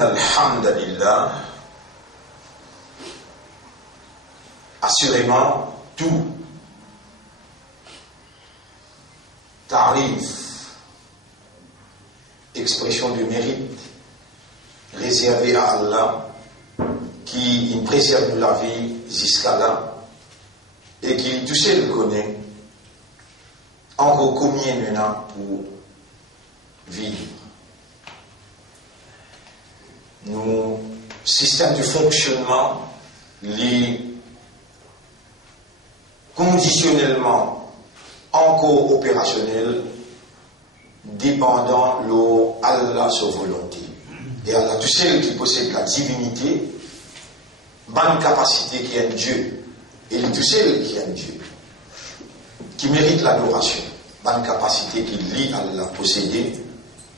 Alhamdulillah, assurément, tout tarif, expression de mérite, réservé à Allah, qui préserve la vie jusqu'à là, et qui tout seul le connaît, encore combien il y en a pour vivre. Nos systèmes de fonctionnement, les conditionnellement encore opérationnels, dépendant de Allah sa volonté. Et Allah, tout seul qui possède la divinité, bonne capacité qui est un Dieu, et tout seul qui est un Dieu, qui mérite l'adoration, bonne capacité qui lie Allah possédé,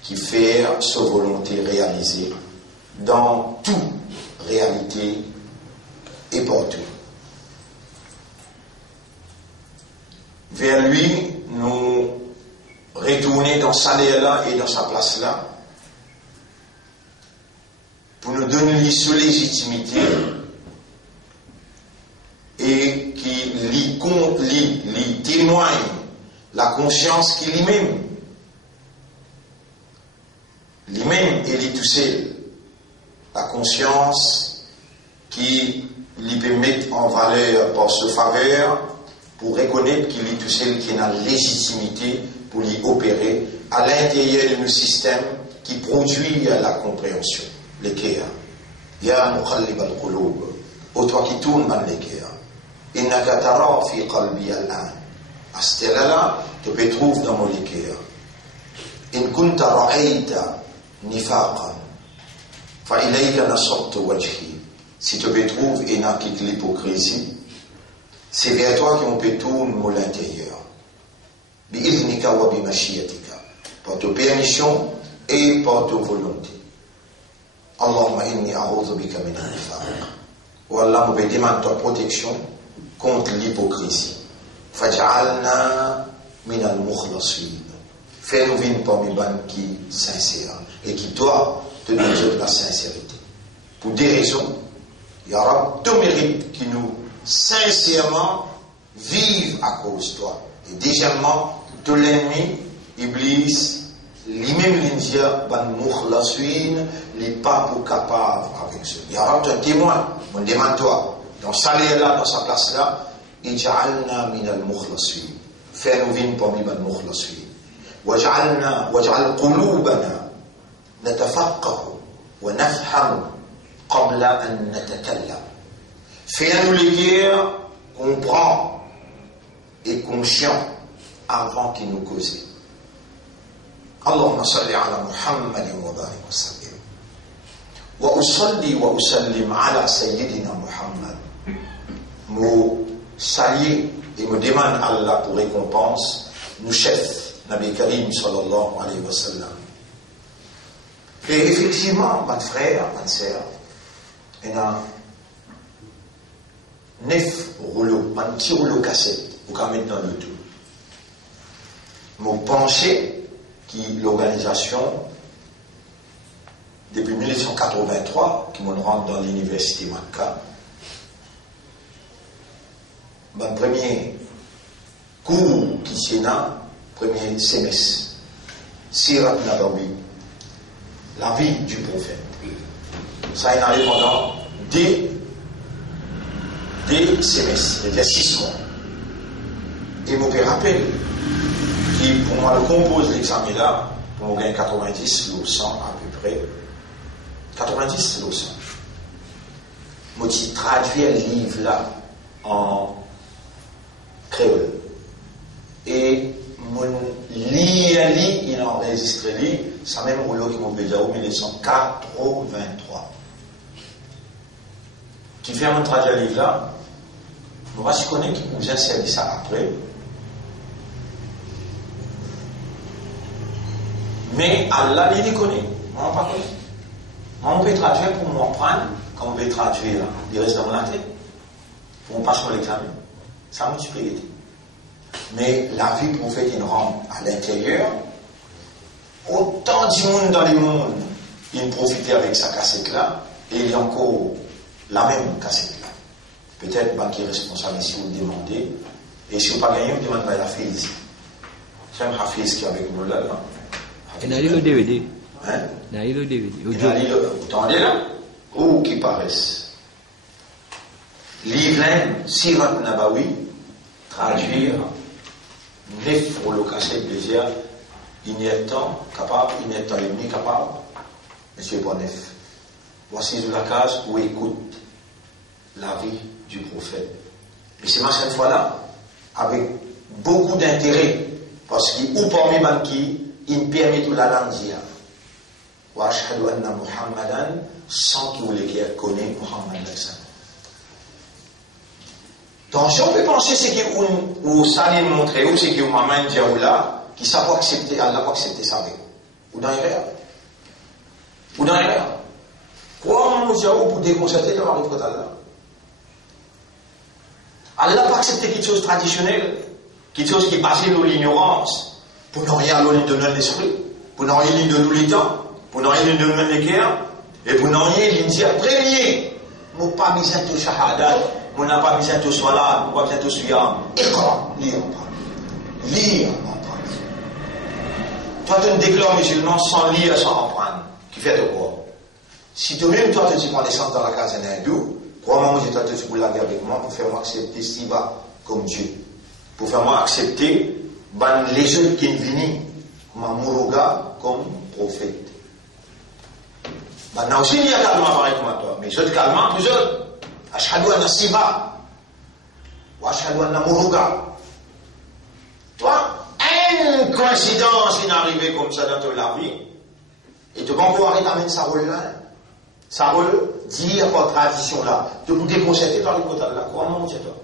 qui fait sa volonté réalisée dans toute réalité et partout. Vers lui, nous retourner dans sa là et dans sa place là, pour nous donner sa légitimité et qui lui témoigne la conscience qui lui-même et lui tout seul, la conscience qui lui permet en valeur par ce faveur pour reconnaître qu'il est tout seul qui a la légitimité pour lui opérer à l'intérieur de nos systèmes qui produit la compréhension. L'équerre. Ya muqallib al-qulub. Ô toi qui tourne dans l'équerre. Innaka tara fi qalbi al-an. À ce là tu peux trouver dans mon équerre. In kunta ra'ayta nifaqan. Fa ilayka nasabtu wajhi. Si tu peux trouver et n'a quitte l'hypocrisie, c'est vers toi qu'on peut tourner à l'intérieur. Bi-idhnika wa bi-mashiyatika. Par ta permission et par ta volonté. Allahumma inni a'udhu bika min al-nifaq. Ou Allah me demande ta protection contre l'hypocrisie. Faj'alna min al-mukhlasin. Fais-nous vivre parmi les qui sincères et qui doivent te donner la sincérité. Pour des raisons, il y aura tout mérite qui nous sincèrement vivent à cause de toi. Et deuxièmement, tout l'ennemi, Iblis, lui-même l'India, ban mukhlasin, les pas pour capable avec ça. Il y aura un témoin, on demande toi, dans sa là, dans sa place là, ij'alna min al-mukhlasin. Fais-nous vivre parmi ban mukhlasin. waj'al qulubana natafaqahu wa nafhamu qabla an natakallam. Fais-nous les guerres comprend et conscient avant qu'il nous cause. Allahumma salli ala Muhammadin wa barik wa sallim. Wa usalli wa usallim ala Sayyidina Muhammad. Nous saluer et me demande Allah pour récompense, nous chefs, Nabi Karim sallallahu alayhi wa sallam. Et effectivement, mon frère, ma sœur, il y a 9 rouleaux, un petit rouleau cassette, vous pouvez mettre dans le tout. Mon pensée, qui l'organisation, depuis 1983, qui me rentre dans l'université Makkah, mon premier cours qui s'est là, premier semestre, Sirat Nabawi, la vie du prophète. Ça est allé pendant des semestres, c'est-à-dire 6 mois. Et mon père rappelle qui, pour moi, le compose l'examen là, pour moi, gagner 90 ou 100 à peu près. 90 ou 100. Moi, j'ai traduit le livre là en créole. Et mon lit, il a enregistré lui, ça même rouleau qui m'a fait en 1983. Qui fait un traduit le livre là, on va se connaître qui nous a servi ça après. Mais Allah, il les connaît. On ne pas connaît. On peut traduire pour m'en prendre, quand on peut traduire, il reste dans la tête. Pour on passe sur l'examen. Ça multiplie. Mais la vie prophète, il rentre à l'intérieur. Autant du monde dans le monde il profitait avec sa cassette-là, et il y a encore la même cassette-là. Peut-être, banquier responsable, si vous le demandez, et si vous n'avez pas gagné, vous demandez à la Hafiz. C'est un Hafiz qui est avec nous là. Il y a le DVD. Hein? Il y a le DVD. Vous entendez là? Ou qui paraissent. Livre Sirat Nabawi, traduire, neuf pour le cassette déjà, il n'y a temps capable, il n'y a temps et demi capable, monsieur Bonnef. Voici la case où écoute la vie du prophète. Et c'est ma cette fois-là, avec beaucoup d'intérêt, parce qu'il ou parmi banquiers, il permet de la langue d'hier. Wa ashhadu anna Muhammadan, sans qu'il les connaisse Muhammad Laksan. Attention, on peut penser ce qui ou ça nous montrer, ou ce qui ou maman Diaoula, qui ne savent pas accepter, Allah pas accepter ça avec vous. Ou dans l'erreur. Ou dans l'erreur. Comment nous Diaou pour déconcerter le mari de Allah? Allah n'a pas accepté quelque chose de traditionnel, quelque chose qui est basé sur l'ignorance, pour ne rien de l'esprit, pour ne rien de nous les temps, pour ne rien de nous les guerres, et pour ne rien de dire premier, nous pas mis à tout shahada, nous n'a pas mis à tout salat, nous pas mis à tout suyam, écran, lire en parle. Lire en parle. Toi, tu ne déclares musulman sans lire, sans en prendre. Qui fait de quoi? Si toi-même, toi, tu prends descendre dans la case d'un hindou, crois-moi, je t'ai dit pour la guerre avec moi, pour faire moi accepter Siva comme Dieu. Pour faire moi accepter les autres qui viennent, ma Muruga comme prophète. Maintenant aussi, il y a calmement pareil comme toi, mais les autres calmement, plus autres. Ashhadu anna Siva, ou Ashhadu anna Muruga. Toi, une coïncidence qui n'est arrivée comme ça dans toute la vie, et tu vas pouvoir t'amener sa rôle là. Ça veut dire votre tradition là, de vous déconcerter par le côté là. Comment on dit toi?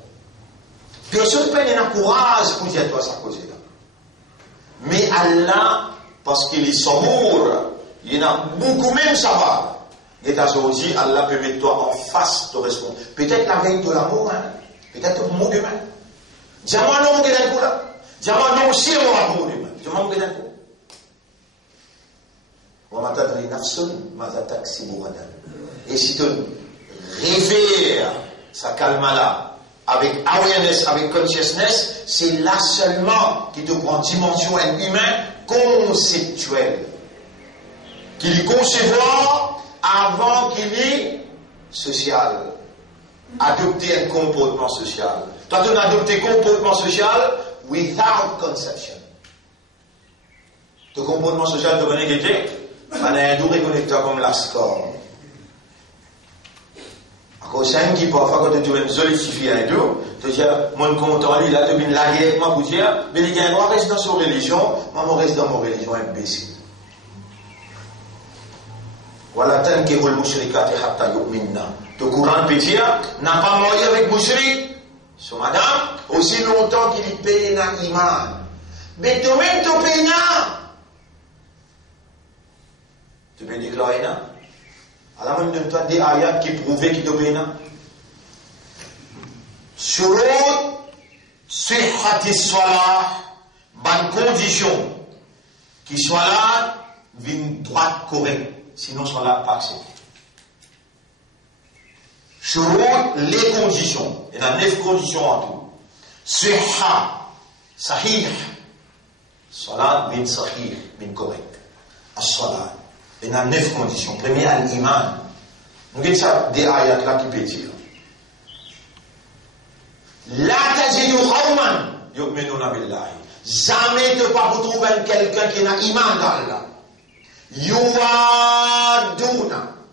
Personne ne peut courage pour dire toi ça cause là. Mais Allah, parce qu'il est samour, il y en a beaucoup même ça va. Et t'as dit, Allah peut mettre toi en face de responsabilité. Peut-être la veille de l'amour, hein? Peut-être le mot demain. Dis-moi non, qui est dans le coup là. Dis-moi non, si on va pour demain. Dis-moi qui est dans le coup. Et si tu réveilles sa calme là, avec awareness, avec consciousness, c'est là seulement qui te prend dimension humaine conceptuelle. Qu'il y concevoir avant qu'il y social. Adopter un comportement social. Toi, tu as adopté un comportement social without conception. Ton comportement social devenait guetté. On a un doux reconnecteur comme la score. À cause d'un qui parfois quand tu veux solidifier un doux, tu dis, mon content, il a devenu la guerre avec moi pour dire, mais il y a un droit reste dans sa religion, moi je reste dans mon religion imbécile. Voilà, tant que le mouchrikat et hatta yu'minna. Le Coran peut dire, n'a pas mori avec mouchrik, sur madame, aussi longtemps qu'il y paye un iman. Mais toi-même, tu payes un. Tu peux déclarer là. Alors même donne-toi des ayats qui prouvaient qu'il t'obéit là. Sur l'autre, sihhati salah, bonne condition, qui soit là, d'une droite correcte, sinon soit là pas accepté. Sur l'autre, les conditions, il y a 9 conditions en tout. Sihha, sahih, salat bin sahih, bin correct. As-salat. Il y a 9 conditions. Première, l'iman. Nous avons ça des ayats là qui peut dire. La tajidu qawman yu'minuna billahi. Jamais tu ne peux pas trouver quelqu'un qui n'a iman d'Allah. Yuwaduna.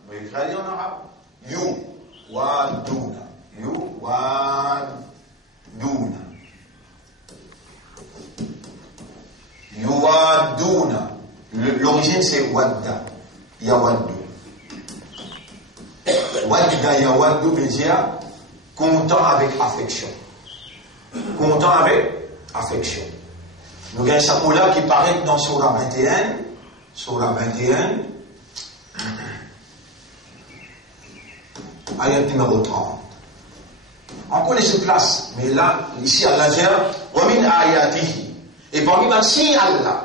Mais il faut dire en arabe. Yuwaduna. Yuwaduna. Yuwaduna. L'origine c'est wadda. Yawaddu. Wadda yawaddu veut dire content avec affection. Content avec affection. Nous avons ça là qui paraît dans Surah 21. Surah 21. Ayat numéro 30. On connaît ce place, mais là, ici Allah dit wa min ayatihi. Et parmi les signes Allah.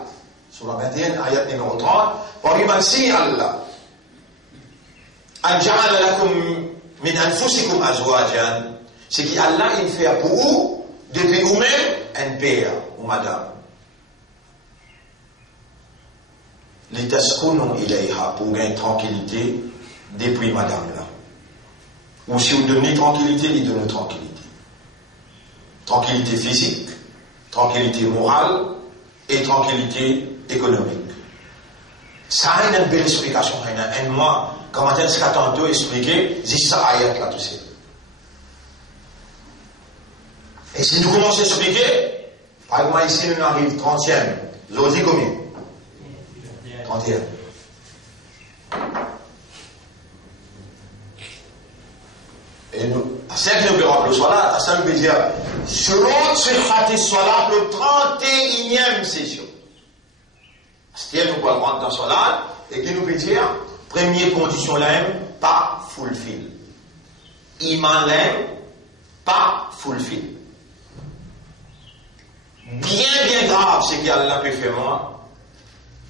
Surah 21, ayat numéro 30. Parmi les signes Allah. Al-ja'ala lakum min anfusikum azwajan, c'est qu'Allah il fait pour vous, depuis vous-même, un père ou madame. Litaskunu ilayha, pour gagner tranquillité depuis madame là. Ou si vous donnez tranquillité, il donne tranquillité. Tranquillité physique, tranquillité morale et tranquillité économique. Ça a une belle explication. Moi, comment est-ce qu'a tantôt expliqué, c'est ça ayat là, tout ça. Et si nous commençons à expliquer, par exemple, ici, nous arrivons 30e. Vous avez dit combien? 31. Et nous, à 5 nous verrons le soir, à 5 nous dire, selon ce hadith soir, le 31e session. C'est-à-dire, nous pouvons rentrer dans soir, et qui nous peut dire, première condition là, pas fulfill. Iman là, pas fulfill. Bien grave, c'est qu'Allah peut faire moi,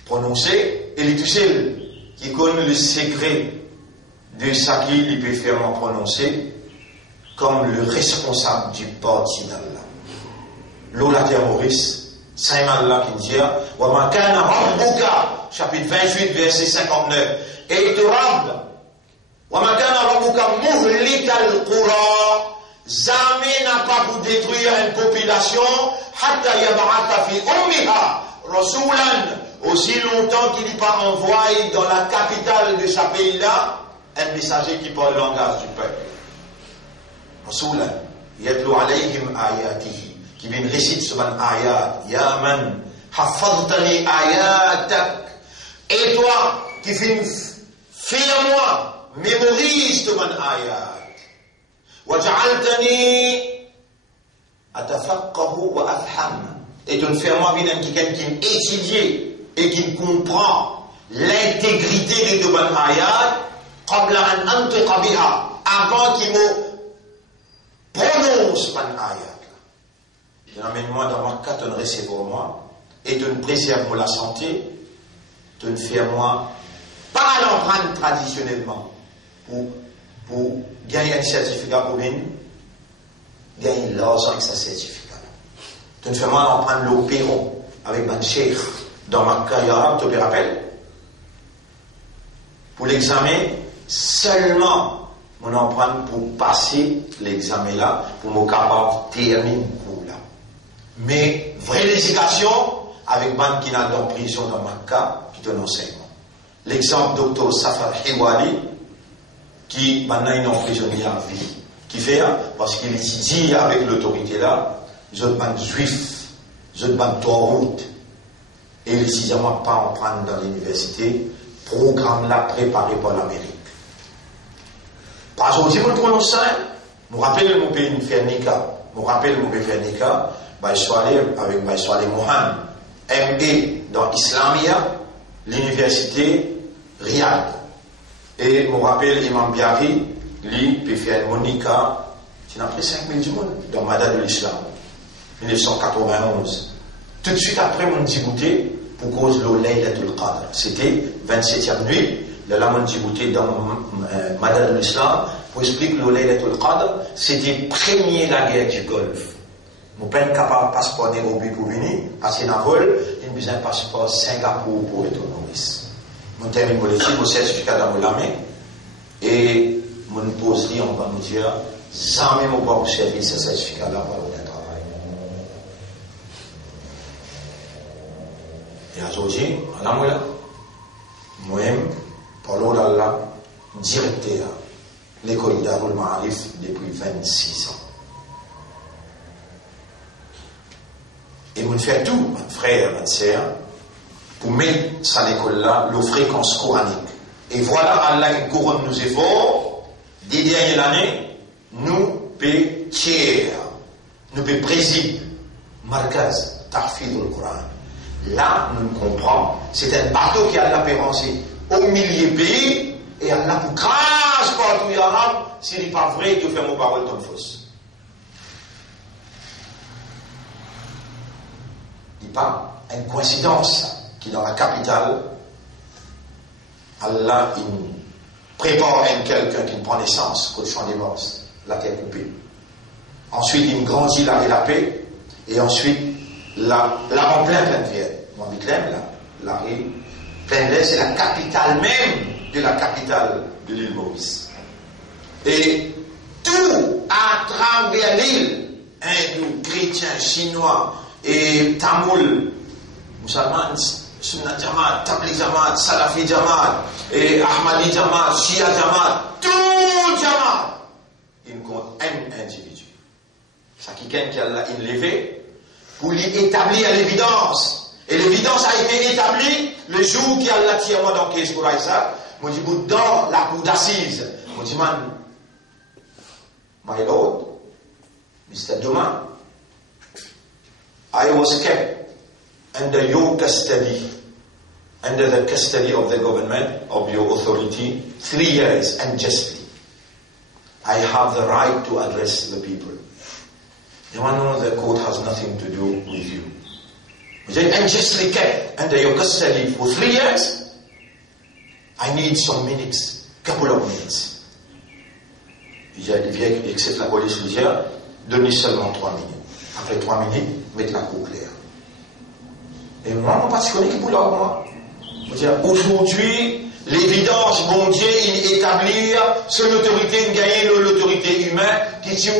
prononcer, et les toucher, qui connaît le secret de ça qu'il peut faire moi prononcer, comme le responsable du port d'Allah. L'Ola terroriste, Saint Allah qui dit, wa ma kana rabbuka, chapitre 28, verset 59, et te rab, wa ma kana rabbuka muhlikal qura, jamais n'a pas pour détruire une population, hatta yab'atha fi ummiha rasulan, aussi longtemps qu'il n'est pas envoyé dans la capitale de ce pays-là, un messager qui parle le langage du peuple. Rasulan, yatlu alayhim ayatihi, qui vient réciter ce man ayat, ya man hafadtani ayatak, et toi qui viens faire moi, mémorise ce man ayat. وَجَعَلْتَنِي أَتَفَقَّهُ وَأَفْهَمُ. Et tu me fais moi quelqu'un qui étudie et qui comprend l'intégrité de Ban Ayat قَبْلَ أَنْ أَنْتِقَ بِهَا, avant qu'il me prononce Ban Ayat. Tu m'amènes-moi dans ma cas, tu me recevoir moi, et tu me préserves la santé, tu me fais moi, pas l'empreinte traditionnellement, pour gagner un certificat pour une, gagner l'argent avec ce certificat. Tu ne fais mal en prendre l'opéron avec un cheikh dans Makkah et Arabe, tu te rappelles? Pour l'examen, seulement on en prend pour passer l'examen là, pour me capable de terminer le cours là. Mais vraie éducation avec ban qui n'a dans prison dans Makkah qui donne enseignement. L'exemple docteur Safar Hiwali, qui maintenant est emprisonné à vie. Qui fait, parce qu'il étudie avec l'autorité là, je ne ban juif, je ne ban route. Et il étudie pas en prendre dans l'université, programme là préparé par l'Amérique. Parce que si vous le ça, je me rappelle mon pays faire Nika, je suis allé avec Mohamed, MB dans Islamia, l'université Riyad. Et je me rappelle Imam Biari, lui, peut faire Monica, qui n'a pris 5000 du monde dans Mada de l'Islam, 1991. Tout de suite après mon Djibouti, pour cause de Laylatul Qadr. C'était 27e nuit, là mon Djibouti dans Mada de l'Islam, pour expliquer que le Laylatul Qadr, c'était premier la guerre du Golfe. Mon père capable de passeport Nairobi pour venir, parce qu'il y a un vol, il a besoin de passeport Singapour pour être au Maurice. Mon termine mon certificat dans la main, et mon poserie, on va nous dire, jamais mon pas pour servir ce certificat-là par aucun travail. Et aujourd'hui, moi-même, par l'Ola, directeur de l'école d'Arul Ma'arif depuis 26 ans. Et je fais tout, mon frère, ma soeur, pour mettre à l'école-là la fréquence coranique. Et voilà, Allah couronne nos efforts. Des dernières années, nous peut tiers, nous peut présider, Markaz, Tahfidh al-Quran. Là, nous comprenons, c'est un bateau qui a l'apérancé au milieu pays, et Allah pour crasse partout l'arabe, s'il n'est pas vrai que fait mon parole comme fausse. Il n'est pas une coïncidence qui dans la capitale, Allah prépare quelqu'un qui prend naissance, quand le champ des morts, la terre coupée. Ensuite, il grandit la paix, et ensuite, la en plein de Vienne. Moi, Biclem, la rue pleine c'est la capitale même de la capitale de l'île Maurice. Et tout à travers l'île, hindous, chrétiens, chinois, et tamoul, musulmans, Sunnah Jamaat, Tabligh Jamaat, Salafi Jamaat, et Ahmadi Jamaat, Shia Jamaat, tout Jamaat, il compte un individu. Ça qui l'a levé pour lui établir l'évidence. Et l'évidence a été établie le jour qu'il a tiré moi dans Kees pour Aïssa. Moi dis dans la cour d'assises. Moi dis man, my Lord, Mr. Duma, I was kept under your custody, under the custody of the government, of your authority, 3 years unjustly. I have the right to address the people. You want to know the court has nothing to do with you. They unjustly kept under your custody for 3 years. I need some minutes, couple of minutes. Il vient et accepte la police judiciaire, donnez seulement 3 minutes. Après 3 minutes, mettez la cour claire. Et moi, mon particulier qui pour moi. Aujourd'hui, l'évidence, bon Dieu, il établit son autorité, il gagne l'autorité humaine qui dit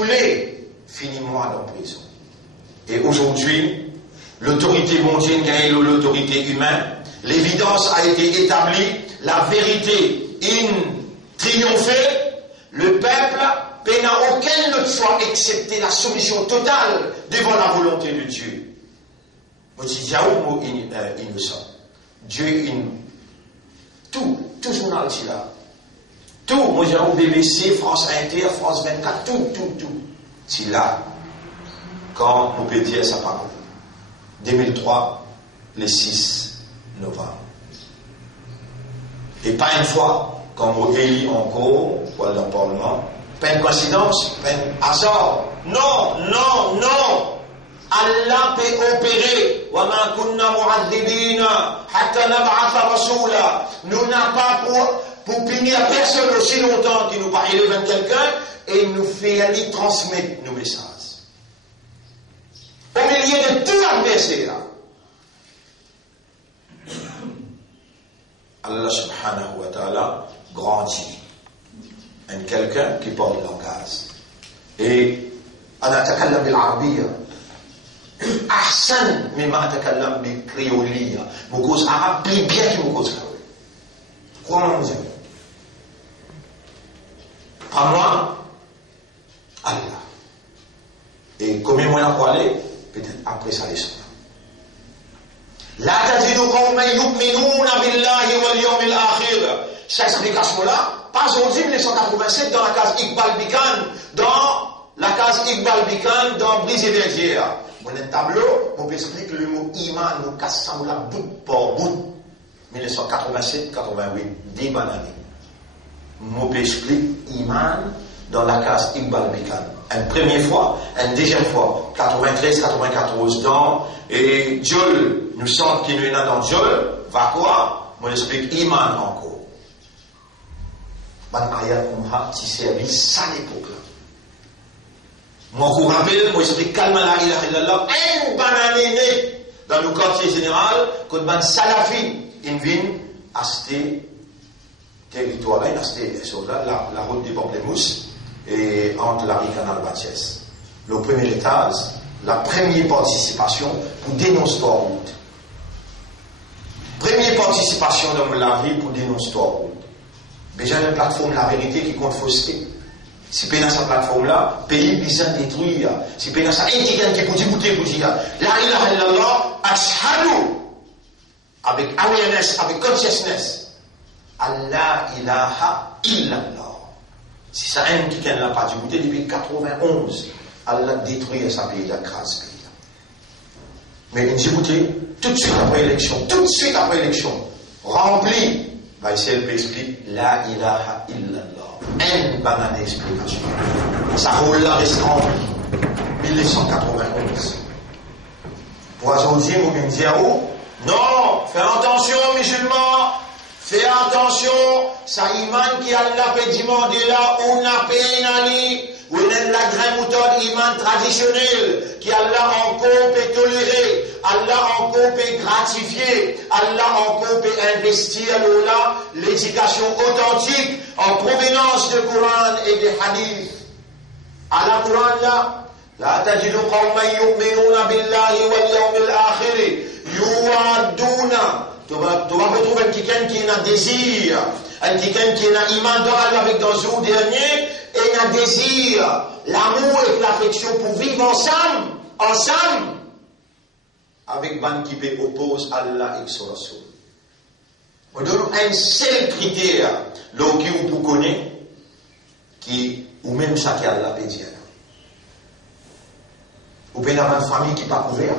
finis-moi dans la prison. Et aujourd'hui, l'autorité mondiale gagne l'autorité humaine, l'évidence a été établie, la vérité triomphée, le peuple n'a aucun autre choix excepté la soumission totale devant la volonté de Dieu. Moi je dis, mot innocent. Dieu, tout journal c'est là. Tout, moi j'ai au BBC, France Inter, France 24, tout. C'est là, quand on peut dire sa parole. 2003, le 6 novembre. Et pas une fois, quand on élit encore, dans le Parlement, pas une coïncidence, pas un hasard. Non. Allah peut opérer. وَمَا كُنَّا مُعَذِّبِينَ حَتَّى نَبْعَثَ رَسُولًا. Nous n'avons pas pour punir personne aussi longtemps qu'il nous parle de quelqu'un et nous fait aller transmettre nos messages. Au milieu de tout adversaire, Allah subhanahu wa ta'ala grandit en quelqu'un qui parle le langage. Et أنا أتكلم بالعربية أحسن مما أتكلم بالكريولية. مكوز عرب plus bien que مكوز كريولي. Crois-moi, Dieu. Pas moi, Allah. Et combien de moyens pour aller? Peut-être après ça les sera. La tajidu qawman yu'minuna billahi wal yawmil akhir. Cette explication-là, pas aujourd'hui 1987 dans la case Iqbal Bikan, dans Brisé d'Algérie. Mon tableau, on peut expliquer le mot iman, nous cassons la bout par bout. 1987-88, 10 bananes. On peut expliquer iman dans la case Iqbal Bikan. Une première fois, une deuxième fois, 93-94 dans, et Dieu, nous sommes qui nous est dans Dieu, va quoi? On explique iman encore. Ban ayat mouha qui servit ça à l'époque là. Moi, vous rappelez, moi j'explique calme la ilaha illallah, un banané dans le quartier général, quand ban salafi, il vient acheter territoire là, il a acheté sur la route des Pamplemousses et entre la rue Canal Bathiès. Le premier étage, la première participation pour dénoncer la route. Première participation dans la rue pour dénoncer la route. Déjà une plateforme La Vérité qui compte fausseté. Si vous dans cette plateforme-là, pays bizarre détruit. Si vous dans ça, intégrant qui peut dire, pour dire, la ilaha illallah, ashhadu, avec awareness, avec consciousness. Allah ilaha illallah. Si ça un qui n'a pas dit depuis 91, Allah détruit sa pays, la grâce pays. Mais une djibouti, tout de suite après l'élection, rempli, bah ici elle peut expliquer la ilaha illallah. Une banane explication. Ça roule là restaurant 1991. Pour aujourd'hui, vous me dites, oh, non, fais attention, musulmans, Fais attention, ça iman qui Allah peut demander là, on a payé nani, ou la grande méthode iman traditionnelle, qui Allah encore peut tolérer, Allah encore peut gratifier, Allah encore peut investir là, l'éducation authentique, en provenance du Coran et des hadiths. À la Coran là, la tajidu qawman yu'minuna billahi wal yawmil akhir, yuwadduna. Tu vas retrouver quelqu'un qui a un désir, quelqu'un qui a un iman avec dans jour dernier, et un désir, l'amour et l'affection pour vivre ensemble, avec ban qui peut opposer Allah et son Rasoul. On donne un seul critère, là qui vous connaissez, qui, ou même ça qui Allah peut dire. Ou bien avoir une famille qui n'est pas couverte,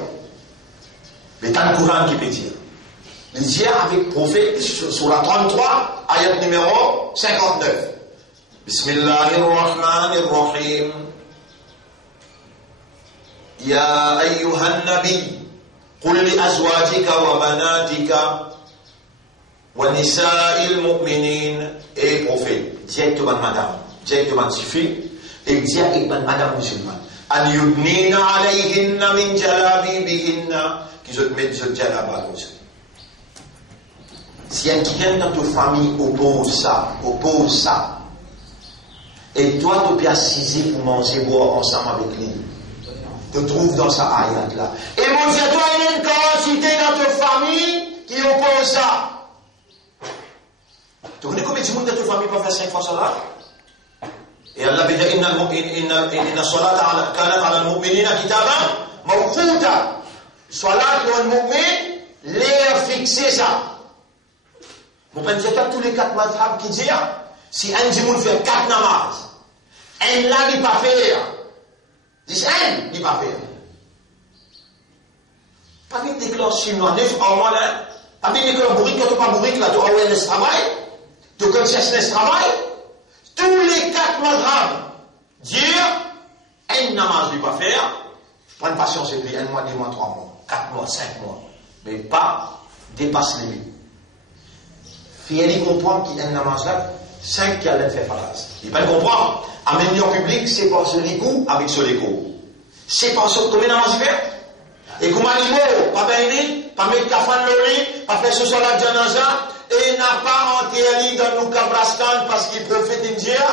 mais t'as un courant qui peut dire. Il dit avec le prophète sur la 33, ayat numéro 59. Bismillahirrahmanirrahim. Ya ayyuhan nabi, qul li azwajika wa banatika wa nisa'il mu'minin. Et prophète, dis avec toi madame, dis avec toi fille, et dis avec madame musulmane. An yudnina alayhinna min jalabibihinna, qui se mettent ce jalaba comme ça. Si quelqu'un dans ta famille oppose ça, et toi tu peux assiser pour manger, boire ensemble avec lui, tu trouves dans sa ayat là. Et mon Dieu, toi, il y a une quantité dans ta famille qui oppose ça. Tu connais combien de monde dans ta famille peut faire 5 fois salat? Et Allah dit inna salata kanat ala al-mu'minina kitaban mawquta. Salat pour un mu'min, l'air fixé ça. Vous pensez que tous les 4 mazhab qui disent, si un dimoun fait 4 namaz, un là n'est pas faire. Dis un n'est pas faire. Pas vite déclenche chinois, 9 en moins là. Pas vite déclenche bourrique, quand tu pas bourrique là, tu as oué le travail, tu connais le travail. Tous les 4 mazhab dire, un namaz n'est pas faire. Prends patience et puis 1 mois, 2 mois, 3 mois, 4 mois, 5 mois. Mais pas dépasse les limites. Il comprend qu'il y a un namaz là, 5 qui allaient faire face. Il va comprendre. Amener en public, c'est pas ce l'écho avec ce l'écho. C'est pas ce que tu namaz faire. Et comme animaux, pas béni, pas mettre kafan lori, pas faire ce soir la janaza, et n'a pas enterré dans nos kabrastan parce qu'il prophète indien.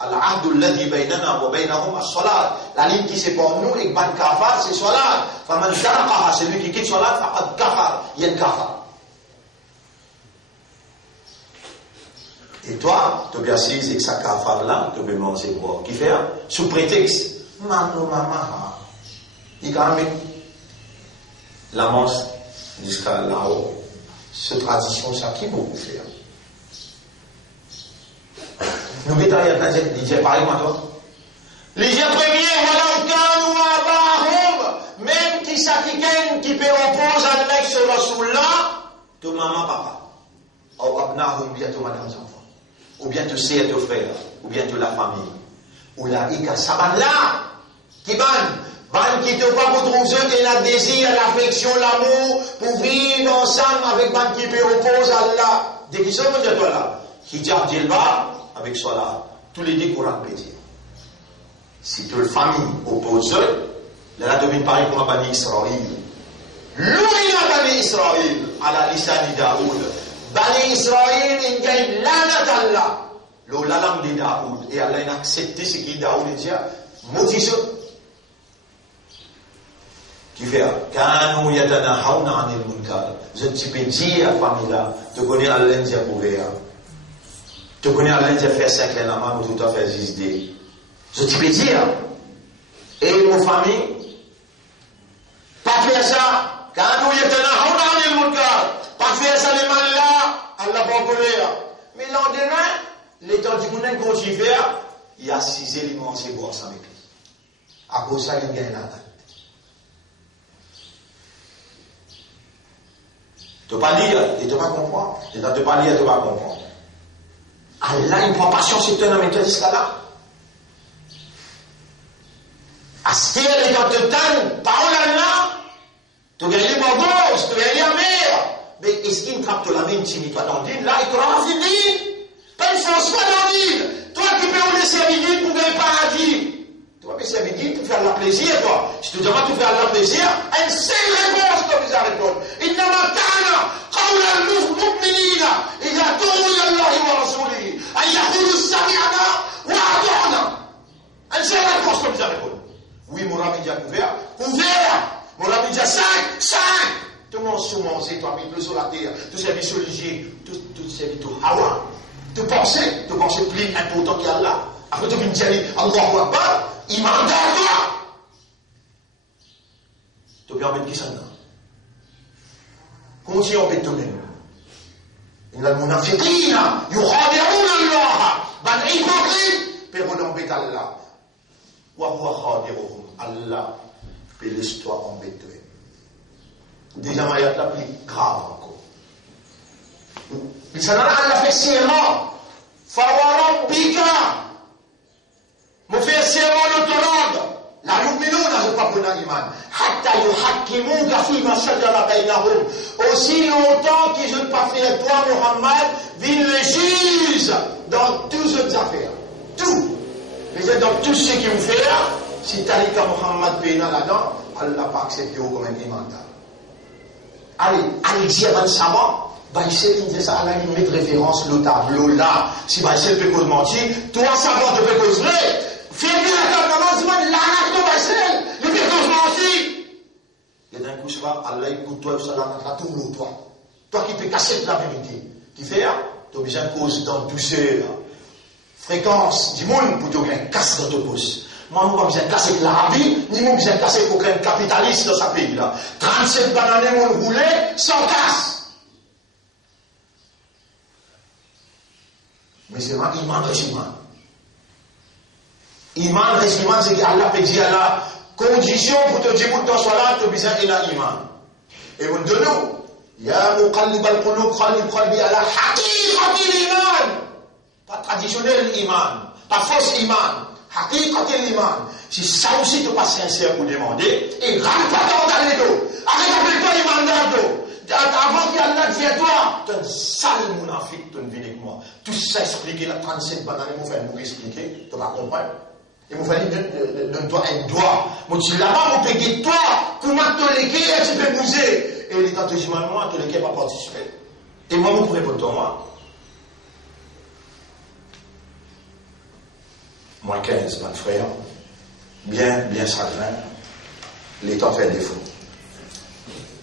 Al-ahdu alladhi baynana wa baynahum as-salat. La ligne qui sépare nous et ban kafar, c'est salat. Faman taraqaha, celui qui quitte salat, faqad kafar. Il y a un kafar. Et toi, tu es assis avec sa kafar là, tu peux manger boire. Qui fait? Sous prétexte, maman, il gagne la manche jusqu'à là-haut. Cette tradition, ça qui beaucoup faire. Nous mettons les gens pareil maintenant. Les gens premiers, voilà, même qui s'acquiquent, qui peut opposer avec ce Rasoul-là, ton maman, papa. Ou abnahum, bientôt madame enfant. Ou bien tu sais ton frère, ou bien tu la famille, ou la ika saban là, qui ban qui te pas pour trouver la désir, l'affection, l'amour, pour vivre ensemble avec ban qui peut opposer à Allah. Dès qu'ils sont de toi là, hijab djilba, avec cela, tous les deux Coran peut dire. Si toute la famille oppose, là devine pareil comme Bani Israël. L'ouïa Bani Israël, à la lisani Daoud. Bani Israël, il gagne l'anat Allah. L'alam de Daoud. Et Allah a accepté ce qu'il Daoud dit. Maudit ce. Qui fait Kanu yatanahawna anil munkar. Je peux dire à la famille là, tu connais Allah qui a couvert. Tu connais Allah qui a fait 5 l'énaman ou tout à fait 10D. Je peux dire. Et nos familles, pas faire ça. Kanu yatanahawna anil munkar. Pas faire ça les mal là. Allah va connaître. Mais l'an demain, l'état du monde continue à faire, il a 6 éléments c'est bon avec lui. À cause de ça, il gagne la tête. Tu ne peux pas lire et tu ne peux pas comprendre. Et tu ne peux pas lire et tu ne peux pas comprendre. Allah, il prend patience sur toi dans mes jusqu'à là. À ce qu'il y a quand tu t'aimes, parole Allah, tu gagnes les gauche, tu gagnes la mer. mais est-ce qu'il trappe la main, tu toi dans le din, là, il croit fini. Pas une force, pas dans le din. Toi qui peux laisser servir pour gagner paradis. Toi, mais servir pour faire le plaisir, toi. Si tu demandes de faire le plaisir, une seule réponse, comme ils répondent. Il n'a pas qu'un, قول المؤمنين إذا دعوا إلى الله ورسوله أن يقولوا سمعنا وأطعنا. Une seule réponse, comme ils répondent. Oui, mon ami déjà couvert. Mon ami déjà 5. Tout le monde sous manger, toi, mis sur la terre, tout service religieux, tout service tout hawa. Tu pensais plus important qu'Allah. Après, tu viens dire, Allahu Akbar, il m'a dit à toi. Tu viens mettre qui ça là? Continue à mettre toi-même. Il y a des munafiqina, yukhadi'una Allah. Ban hypocrite, peut embêter Allah. Wa huwa khadi'uhum. Allah peut l'histoire embêter. Déjà, il y a la plus grave encore. Il s'en a Allah fait serment. Fawarabbika. Mon frère serment l'autorade. La yu'minuna, je crois qu'on a l'iman. Hatta yuhakkimuka fima shajara bainahum. Aussi longtemps qu'ils n'ont pas fait toi, Muhammad, viennent les juges dans toutes les affaires. Tout. Mais dans tout ce qu'ils vont faire, si Talika Muhammad Béna là-dedans, Allah n'a pas accepté comme un iman. Allez dire à un savant, Baïsel, il disait ça, Allah, il met référence le tableau là. Si Baïsel peut cause mentir, toi, savant, tu peux cause vrai. Fais-le la table, dis-moi, l'arnaque de Baïsel, il peut cause mentir. Et d'un coup, Allah, écoute toi, ça l'a tout l'eau, toi. Toi qui peux casser la vérité. Qui fait, tu as besoin de cause dans douceur. Fréquence du monde pour te gagner casse dans ton pouce. Moi, je n'ai pas besoin de casser l'Arabie, ni moi, besoin de casser aucun capitaliste dans ce pays-là. 37 bananes, on roulait sans casse. Mais c'est vraiment iman régiment. Iman régiment, c'est qu'Allah peut dire à la condition pour te dire que tu sois là, tu as besoin de l'iman. Et vous de nous, ya muqallib al-qulub, qallib qalbi ala haqiqati l'iman. Pas traditionnel iman, pas fausse iman. Haqiqati l'iman. Si ça aussi tu pas sincère pour demander, et rentre pas dans les dos. Arrête avec toi l'iman dans le dos. Avant qu'Allah dise à toi, tu es un sale mounafik, tu ne viens avec moi. Tout ça expliqué, la 37 bananes, il m'a fait nous expliquer, tu vas comprendre. Il m'a fallu donne-toi un doigt. Moi, tu là-bas, mon pégué, toi, comment te léguer, tu peux bouger. Et les quand tu dis, moi, tu léguer pas participer. Et moi, vous pouvez répondre, moi. Moins 15, mon frère. Bien chagrin. L'État fait défaut.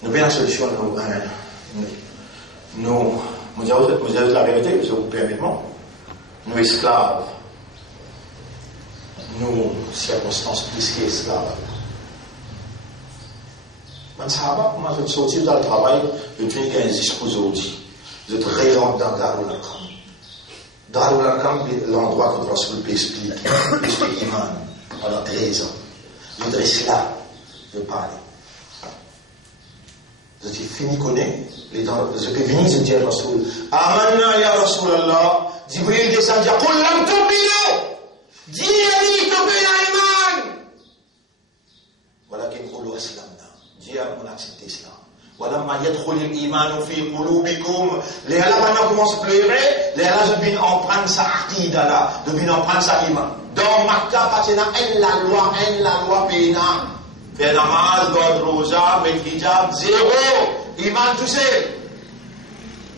Nous avons la solution, vous avez la vérité, vous permettez, nous esclaves, nous circonstances plus qu'esclaves. Moi, je suis sorti dans le travail, je suis venu jusqu'à aujourd'hui. Je suis réellement dans Darul Arqam. Darul Arqam, l'endroit que Rasoul peut expliquer, Iman, pendant 13 ans. Je reste là, je parle. Je suis fini connaître, je peux venir, je dis à Rasoul, Amanna ya Rasulallah, Jibril descend, dit, Qul lam tu'minu, dis-lui, tu peux l'iman. Voilà qu'il qulu aslamna, dis on accepte l'islam. Voilà ma yadkhul al-iman fi qulubikum. Les Allah commence à pleurer, les Allah viennent en prendre sa aqida là, viennent en prendre sa iman. Dans Makkah, parce qu'il y a la loi pénale. Faire namaz, God roja, mettre hijab, 0. Iman tout seul.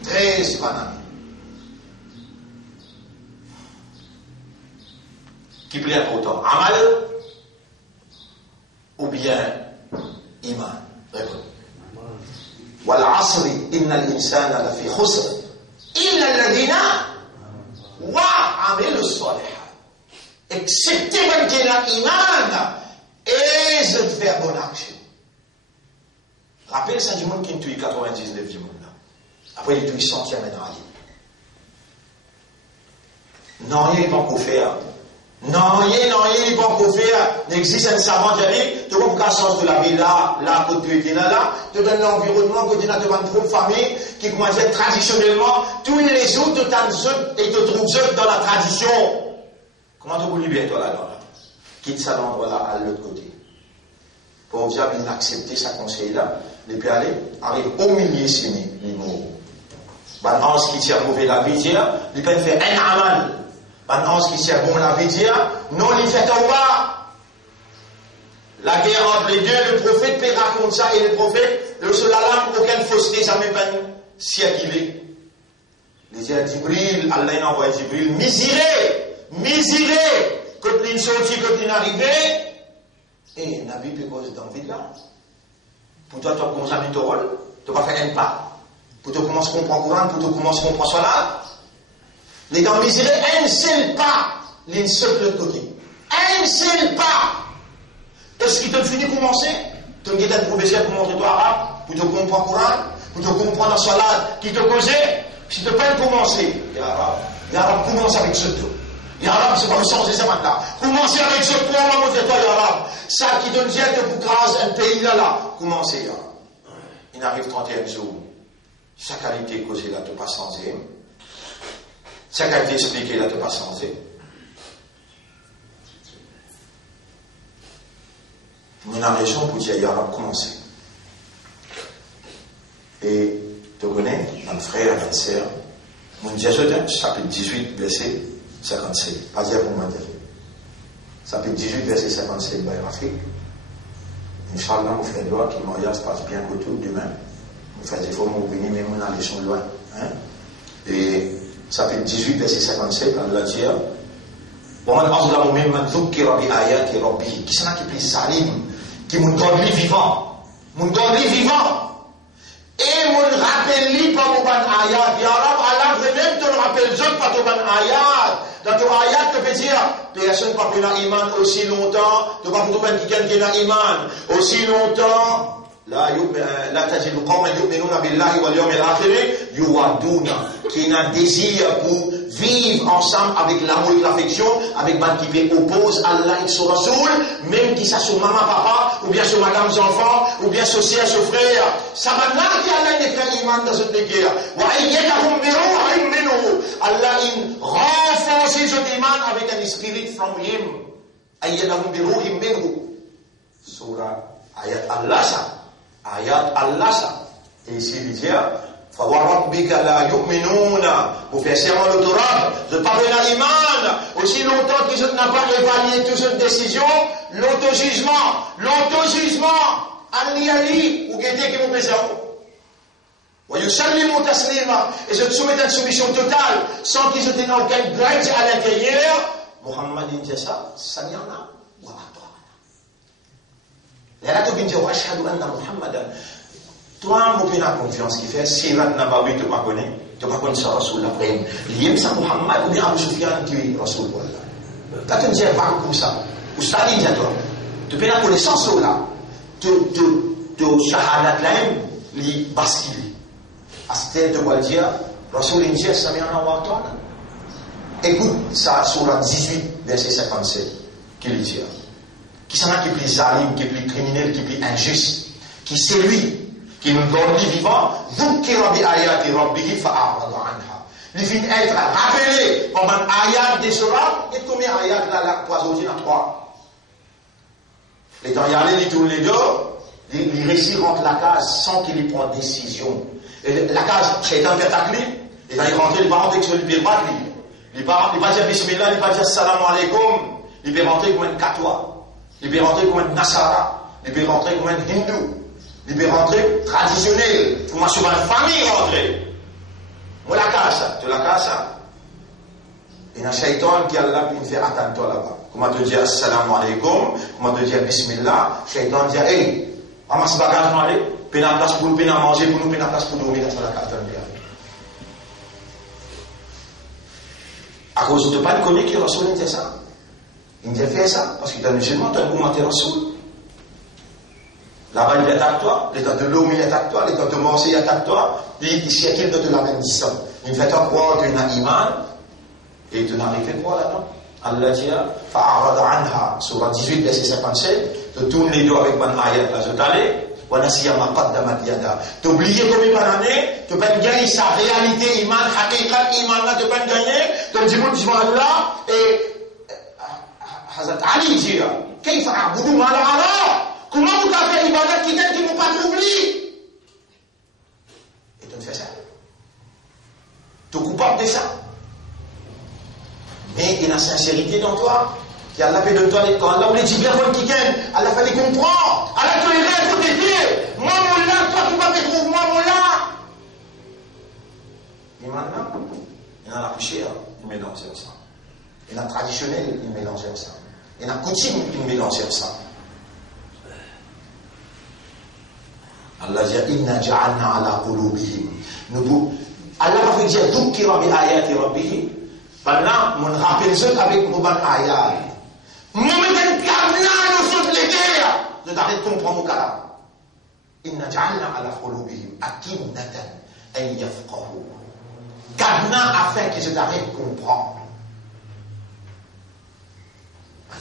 13 bananes. Qui plaît pourtant? Amal ou bien iman? Réponds. Wal asri, inna al-insana la fi khusr. Illa alladhina wa amilu salihat. Excepté même qu'il a iman. Et je te fais bonne action. Rappelle ça du monde qui me tue 99 du monde là. Après il tue 100 maintenant à l'île. Non, il n'y a pas qu'au faire. Non, il n'y a pas qu'au faire. N'existe un savant qui a dit, tu vois pourquoi sens de la vie là, quand tu es là, tu donnes l'environnement, que tu as devant une famille qui commence à être traditionnellement, tous les autres et te trouvent dans la tradition. Comment tu peux libérer toi là-dedans? Quitte ça l'endroit là à l'autre côté. Pour bien accepter sa conseil là, les puis aller, arrive au milieu signé, les mots. Ben, en ce qui tient mauvais la vie, il peut faire un amal. Ben, en ce qui tient bon la vie, non, il fait en bas. La guerre entre les deux, le prophète peut raconter ça, et le prophète, le seul alarme, aucune fausseté, ça m'est pas circulé. Les dit à Jibril, Allah a envoyé Jibril, miséré, quand il est sorti, quand il est arrivé, et Nabi peut causer d'envie là. Pour toi, tu as commencé à mettre ton rôle, tu vas faire un pas. Pour toi, commencer à comprendre le Coran, pour toi, commencer à comprendre Salat. Les gars, miséré, un seul pas, l'une seule de l'autre côté. Un seul pas. Est-ce qu'il t'a fini de commencer? Tu as un professeur pour montrer toi arabe, pour te comprendre le Coran, pour te comprendre la Salat, qui te causait. Si tu n'as pas commencé, Yarab, commence avec ce tour. Yarab, c'est pas le sens de ça maintenant. Commencez avec ce point, on va montrer toi, Yarab. Ça qui te dit que vous crasez un pays là. Commencez, Yarab. Il arrive 31 jours. Sa qualité causée là, tu pas changé. Sa qualité expliquée là, tu pas changé. On a raison pour dire Yarab, commencez. Et tu connais, mon frère, ma soeur, mon Dieu, chapitre 18, verset 57. Pas dire pour moi dire. Chapitre 18, verset 57, bah, Afrique. Inch'Allah, mon frère doit que le mariage se passe bien que tout demain. Mon frère, il faut m'oublier, mais on a les sons loin. Hein? Et chapitre 18, verset 57, Allah dit qui s'en a qui plie salim, qui m'ont donné vivant. M'ont donné vivant. Et mon rappelle par mon ban ayat. Ya Rab, Allah même te le rappelle par ton ban ayat. Dans ton ayat, tu peux dire, personne ne peut pas iman aussi longtemps, tu ne peux pas quelqu'un qui a iman aussi longtemps. لا تجد قوما يؤمنون بالله واليوم الآخر يودون qui a un désir pour vivre ensemble avec l'amour et l'affection, avec man qui oppose Allah et son Rasoul, même qui ça sur maman, papa, ou bien sur madame, enfants, ou bien sur sœur, sur frère. Ça va là qui Allah n'est qu'un iman dans cette guerre. Allah il renforce ce iman avec un spirit from him. Ayyadahum biruhim minhu. Surah ayat Allah ça. Ayat Allah ça. Et ici il dit فَوَرَبِّكَ لَا يُؤْمِنُونَ Vous faites serment l'autorable, je parle de l'iman. Aussi longtemps qu'ils n'ont pas évalué toute cette décision, l'autojugement, al-niyali, ou guetter qui vous fait ça. وَيُسَلِّمُوا تَسْلِيمًا Et je te soumets une soumission totale, sans qu'ils aient aucun grudge à l'intérieur. Muhammad dit ça, Sami'na wa ata'na. Là, tu viens dire, wa ashhadu anna Muhammadan. Toi, mon père a confiance qui fait, si là, tu n'as pas vu, tu ne connais pas ça, Rasoul après. L'yem, ça, Muhammad, ou bien Abu Sufyan, qui est Rasoul, voilà. Quand tu me dis, va comme ça, ou ça, il dit à toi, tu peux la connaissance, là, tu shahadat là, il bascule. À ce terre de quoi dire, Rasoul, il dit, ça vient en watton. Écoute, ça, sur la 18, verset 57, qu'il dit, qui s'en a qui est plus zalim, qui est plus criminel, qui est plus injuste, qui c'est lui, qui nous donne les vivants, il vient être rappelé comme un ayat de cela, et combien d'ayats là, aujourd'hui, dans 3. Et dans Yalé, il tourne les deux, il réussit rentre la case sans qu'il y prenne décision. Et la case, c'est un pétacli, et quand il rentre, il va rentrer sur le pied droit, il va dire Bismillah, il va dire Salam alaikum, il peut rentrer comme un Katwa, il peut rentrer comme un Nasara, il peut rentrer comme un Hindou. Il peut rentrer traditionnel. Pour moi, sur ma famille rentrer. Moi, la casse, tu la casses. Il y a un shaitan qui a là, il fait attends-toi là-bas. Comment te dire assalamu alaikum, comment te dire bismillah. Shaitan dit, hey, ramasse bagage, allez, peine à place pour nous, peine à manger pour nous, peine à place pour dormir dans la carte. À cause de pas de connaître que Rasoul disait ça. Il dit fait ça, parce qu'il est un musulman, tu as un commentaire Rasoul. Là-bas, il attaque toi, l'état de l'homme, il attaque toi, l'état de manger, il attaque toi, il circule de la même distance. Il fait croire que tu as un iman, et tu n'arrives fait quoi là-dedans? Allah dit, fa'arada anha, surah 18, verset 57, tu tournes les deux avec mon ayat, là, je t'allais, wa nasiya ma qaddamat yada. Tu oublies comme il va l'année, tu peux gagner sa réalité, iman, haqiqat, iman, là, tu peux gagner, tu dis, mon Dieu, Allah, et, Hazrat Ali dit, qu'est-ce que tu as? Comment vous avez fait ibadat qui ne m'ont pas trouvé? était dans toi, qui Allah fait de toi les quand Allah voulait dire bien qui gagne, Allah fallait comprendre, Allah te les à côté de moi mon là, toi tu vas me trouver moi mon là. Et maintenant, il y en a la plus chère, il mélange ça. Il y en a traditionnel, il mélange ça. Il y en a coutume, il mélange ça. Allah dit inna ja'alna ala qulubihim. Allah va dire dhukira bi ayati rabbihim. Maintenant, mon rappel avec mon ban ayat. Mon mettez carna nous sur les guerres. Je t'arrête comprendre mon cas. Inna ja'alna ala qulubihim akinnatan an yafqahu. Carna afin que je t'arrête comprendre.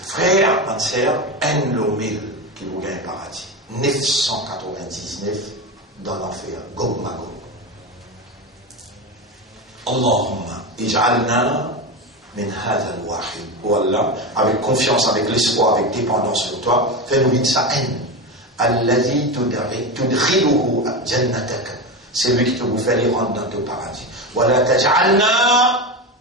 Frère, ma sœur, un lomil qui vous gagne paradis. 999 dans l'enfer. Gog Magog. Allahumma ij'alna min hadha al-wahid. Oh Allah, avec confiance, avec l'espoir, avec dépendance sur toi, fais-nous vite sa haine. Alladhi tudkhiluhu jannataka. C'est lui qui te vous fait les rendre dans ton paradis. Wa la taj'alna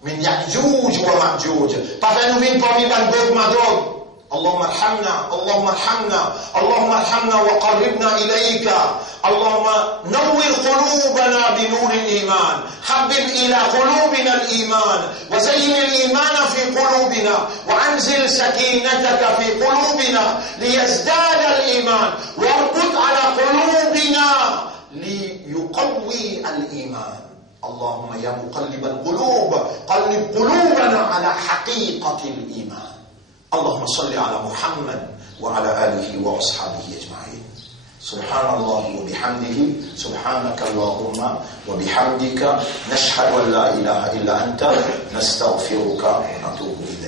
min Ya'juj wa Ma'juj. Pas fais-nous vite parmi Gog Magog. اللهم ارحمنا اللهم ارحمنا اللهم ارحمنا وقربنا إليك اللهم نور قلوبنا بنور الإيمان حبب إلى قلوبنا الإيمان وزين الإيمان في قلوبنا وأنزل سكينتك في قلوبنا ليزداد الإيمان واربط على قلوبنا ليقوي الإيمان اللهم يا مقلب القلوب قلب قلوبنا على حقيقة الإيمان اللهم صل على محمد وعلى آله وأصحابه أجمعين سبحان الله وبحمده سبحانك اللهم وبحمدك نشهد أن لا إله إلا أنت نستغفرك ونتوب إليك